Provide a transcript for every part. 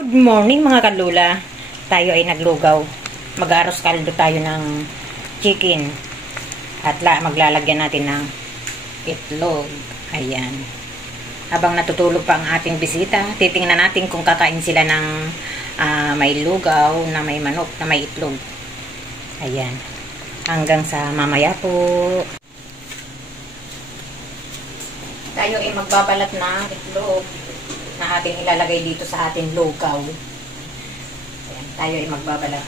Good morning mga kalula. Tayo ay naglugaw. Mag-aros kaldo tayo ng chicken. At maglalagyan natin ng itlog. Ayan. Habang natutulog pa ang ating bisita, titingnan natin kung kakain sila ng may lugaw, na may manok, na may itlog. Ayan. Hanggang sa mamaya po. Tayo ay magbabalat ng itlog na ating ilalagay dito sa ating lugaw. Ayan, tayo ay magbabalat.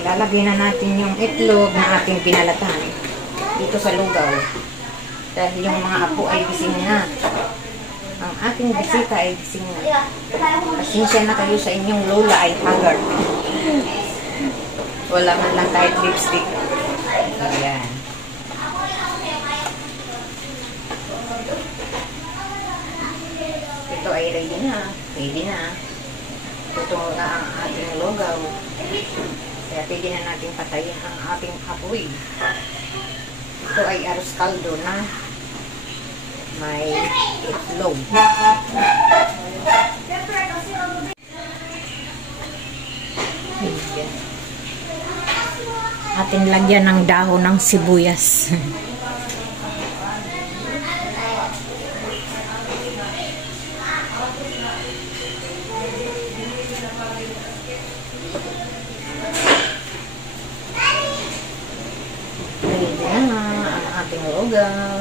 Ilalagay na natin yung itlog na ating pinalatan dito sa lugaw. Dahil yung mga apo ay gising na. Ang ating bisita ay gising na. Pasensya na kayo sa inyong lola ay haggard. Wala man lang kahit lipstick. Ayan. Ito ay ready na. Ready na. Ito na ang ating lugaw. Kaya pwede na natin patayin ang ating apoy. Ito ay aros kaldo na may itlog. Ayan. Ating lagyan ng dahon ng sibuyas. Ayan na ang ating lugaw.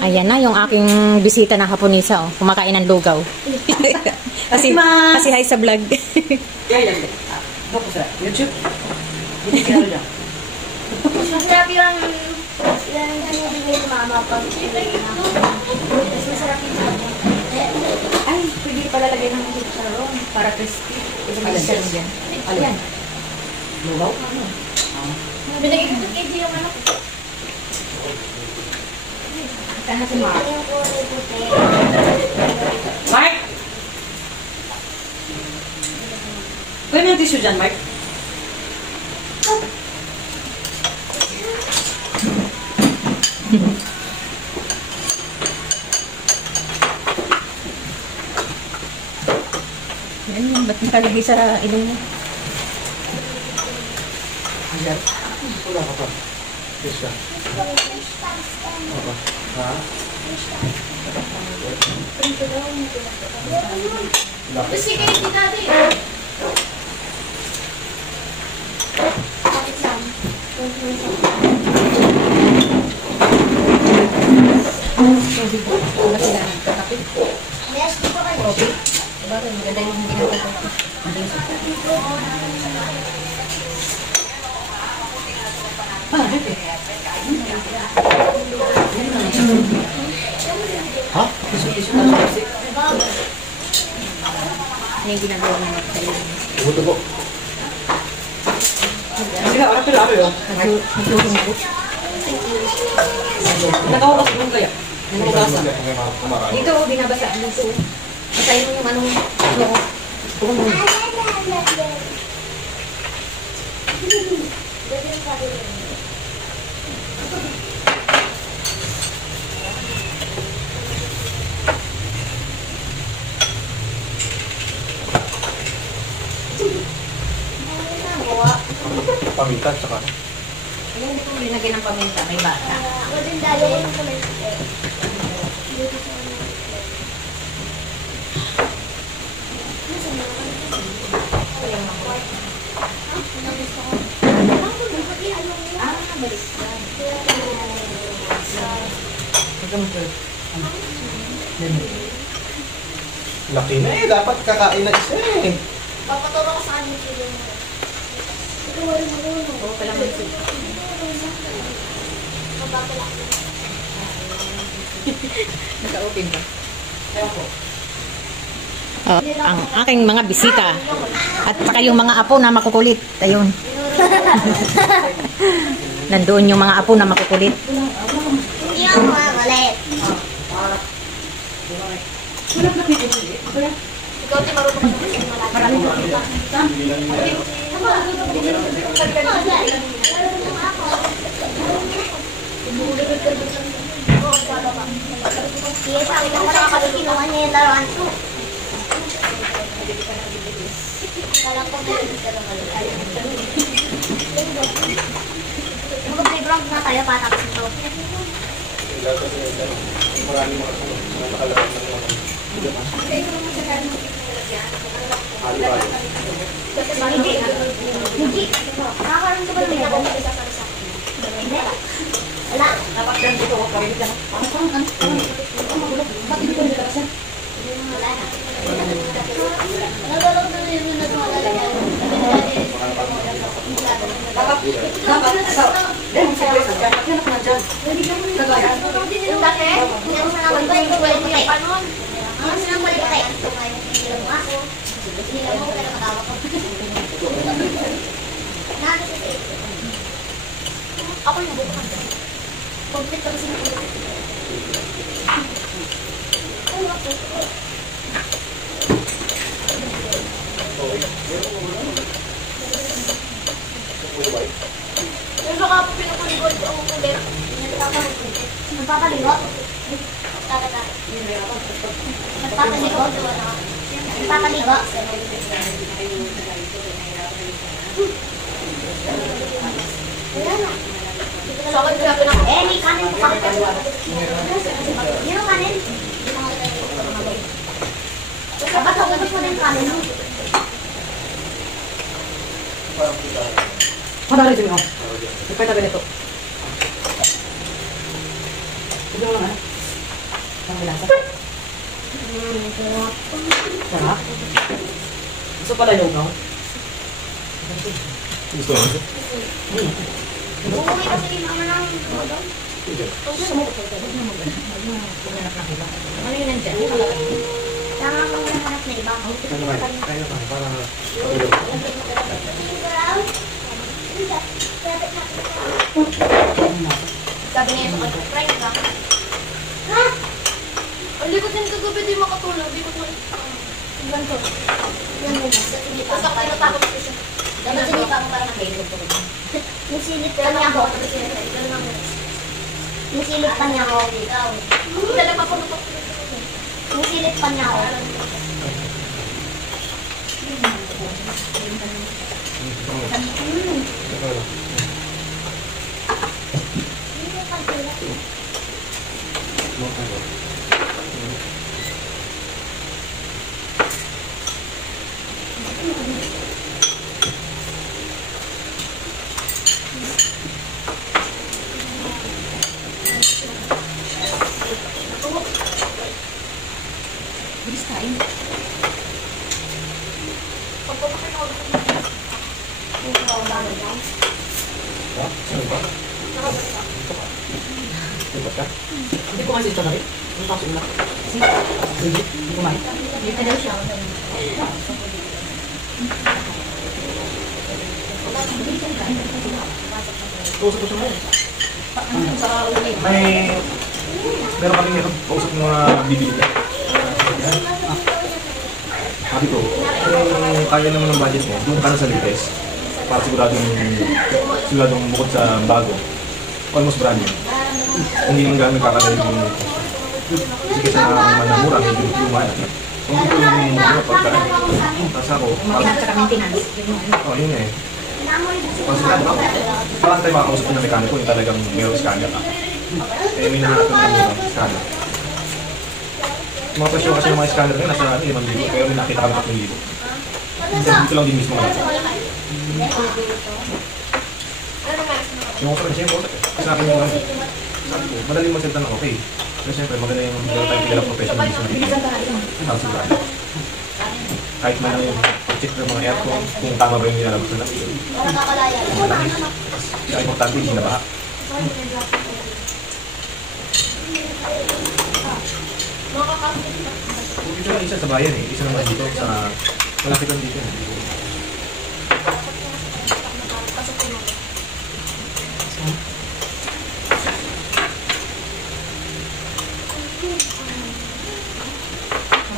Ayan na yung aking bisita na Haponesa, oh. Kumakain ng lugaw. kasi hi sa vlog. YouTube? Masarap yung binibigay ni mama pag mas masarap yung sabi. Ay, pwede palalagay ng chicharon para crispy. Ito may chicharon dyan. Ayan. Lugaw? Binigay ko sa KG yung ano. Saan na si Mark? Yung kulay puti. Mark! Pwede yung tissue dyan, Mark? Yan, ba't nakalagay sa ilong mo? Ayan. Wala ka pa. Yes, ka. Ha? Kasi kayo di natin. Kapit lang. Ano sila nagkakapit? Yes, dito kayo. Bakit maganda yung ginagawa ko? Ha? Tissue na siya. Ano yung ginagawa ng magtayo? Buto po. Sige, harap pala ako yun. Nagluhong Nagawa ko sa kung kaya. Nagbugasan. Dito, binabasa. Dito. Basahin mo yung ano. Huwag mo. Paminta, tsaka. Ayun, dito linagay ng paminta. May bata. Magandalo ko ng kulay puti. Laki na eh. Dapat kakain na isa eh. Papaturo ko sa kanya kilo mo. Ito wala marunong. Oo, pala may soup. Mabakala. Naka-open ba? Ang aking mga bisita. At saka yung mga apo na makukulit. Ayun. Nandoon yung mga apo na makukulit. Hindi ako makakulit. Ikaw di marunong Sige, sa akin ako nakakabit kinuha niya yung laruan ko. Kala ko may ka naman. Mag-playground na tayo patapos ito. Maraming mga nakalaro ng mga Hindi. Hindi. Nakakaroon ka ba ng mga hindi. Wala. Dapat lang dito ako parinig ka na. Bakit dito nila kasi? Wala na. Nagalog na yun na tumagalagyan. Dapat ikaw. Yung dati, hindi ako sanang balik ko yung panon. Hindi ako sanang balik ko yung ilang ako. Ilang mo kaya nakatawa ko. Ako yung bukan. Complete kami sinulit. Yung baka po pinupuligo ako kulit. Nagpapaligo? Nagpapaligo? Nagpapaligo? Wala na. Eh, may kanin po kami. Yun ang kanin. Dapat huwag mo na yung kanin. Madali sila. Ipay tabi nito. Ito mo naman. Ang lasa. Sarap. Gusto pala yung gaw. gusto mo? Uuwi kasi yung mama ng modo. Ano yun nandiyan? Tama kang nahanap na iba. Kaya pa, para Sabi niya sa kanya, ka. Ha? Ang likod din kagabi, di makatulog. Di ko tulog. Ganto. Yan mo. Tapos ako tinatakot ko siya. Dapat sinipa mo para nakailog ko. Nisilip pa niya ako. Nisilip pa niya ako. Dala pa po. Nisilip pa niya ako. Bilis kain. Hindi ko kasi ito na rin. Ang pasok na. Hindi kumain. Hindi ka daw siya. Kausap ko siya ngayon. meron kami nito, kausap ng mga bibili ka. Sabi ko, kung kaya naman ng budget mo, doon ka na sa latest. Para siguradong bukod sa bago, almost brand new. Hindi naman gamit kakalain yung sige sa mga mura, medyo yung mahal. Kung ito yung mga pagkain, tapos ako, Tsaka maintenance. yun eh. Considerado ako. Parang tayo makakausap ko ng mekaniko yung talagang mayroong scanner ka. Eh, may nahanap ko ng scanner. Mga presyo kasi ng mga scanner ngayon, nasa 5,000, pero may nakita kami 3,000. Dito lang din mismo natin. Yung usap siya yung usap eh. Kasi sa akin yung sabi ko, madaling magsalita ng okay. Pero siyempre, maganda yung meron tayong kilala professional mismo natin. Kahit man lang yung check ng mga aircon, kung tama ba yung nilalabas na lang. Kaya importante, hindi na baha. Makakasip na. Ito lang isa sa bayan eh. Isa naman dito sa... Malapit lang dito.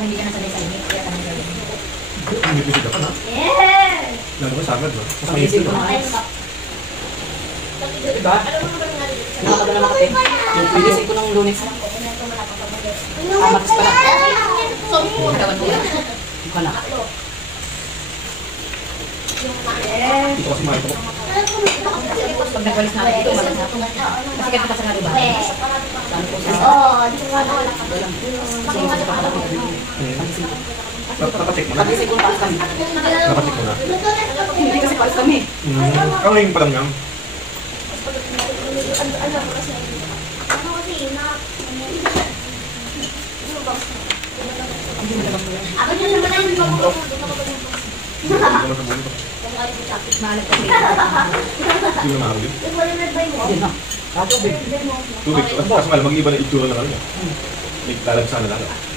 Hindi ka na sanay sa init, kaya ka nang gawin. Hindi pisig ka na. Yes! Lalo ka sagad, no? Mas Pag-isip mahirap ko na. na. Diba? Alam mo ba nangyari dito? Nakakadala makate. Yung pag-isip ko ng lunes. Amatis pala. So, huwag ka ba ito? Mukha na. Yes! Ito kasi mahirap ako. Pag nagwalis na ako dito, maganda. Kasi kaya pa sa nga, diba? Saan po sa... Oo, dito nga na wala ka. Napacheck mo na. Pag-isip ko paas kami. Napacheck mo na. Hindi kasi paas kami. Ngayon pa lang yan. Ano kasi, ako dyan naman na yung pagkakulong. Hindi ko na sa bulo. Maalat kasi. Hindi na mahal yun. Hindi na. Tubig. Tubig. Kasi mahal, mag-iba na itsura ng ano niya. Lalagsan na lang.